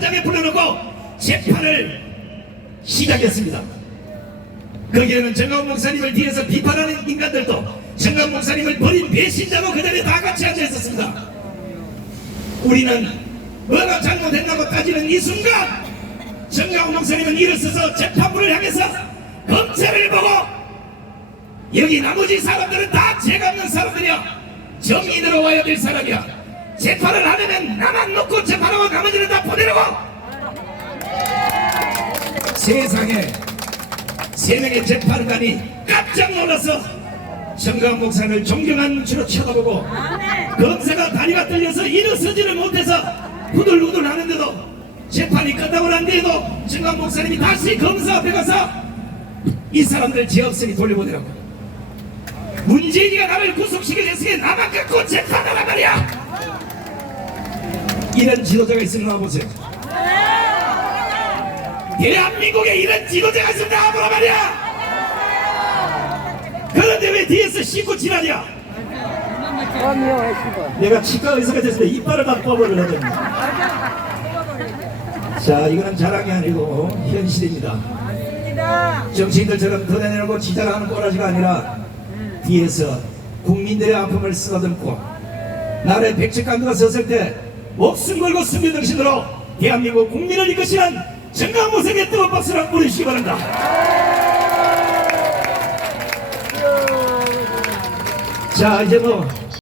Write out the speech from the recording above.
재판장에 불러놓고 재판을 시작했습니다. 거기에는 정강 목사님을 뒤에서 비판하는 인간들도 정강 목사님을 버린 배신자도 그 자리에 다 같이 앉아 있었습니다. 우리는 뭐가 잘못했다고 따지는 이 순간 정강 목사님은 일어서서 재판부를 향해서 검찰을 보고 여기 나머지 사람들은 다 죄가 없는 사람들이야 정인으로 와야 될 사람이야 재판을 하려면 나만 놓고 재판하고 나머지는 다 보내라고 세상에 세 명의 재판관이 깜짝 놀라서 정강 목사를 존경한 눈치로 쳐다보고 검사가 다리가 떨려서 일어서지를 못해서 후들후들 하는데도 재판이 끝나고 난 뒤에도 정강 목사님이 다시 검사 앞에 가서 이 사람들 죄 없으니 돌려보내라고. 문재인이가 나를 구속시켜줬으니 나만 갖고 재판하란 말이야 이런 지도자가 있으면 나와보세요. 대한민국에 이런 지도자가 있으면 나와보란 말이야. 그런데 왜 뒤에서 씻고 시고. 내가 치과 의사가 됐을 때 이빨을 다 뽑아버리거든 자 이거는 자랑이 아니고 현실입니다. 정치인들처럼 드러내놓고 지자랑하는 꼬라지가 아니라 뒤에서 국민들의 아픔을 쓰다듬고 나라의 백척간두가 섰을 때 목숨 걸고 숨겨 등신으로 대한민국 국민을 이끄시는 정강모색의 뜨거운 박수를 보내주시기 바랍니다. 자 이제 뭐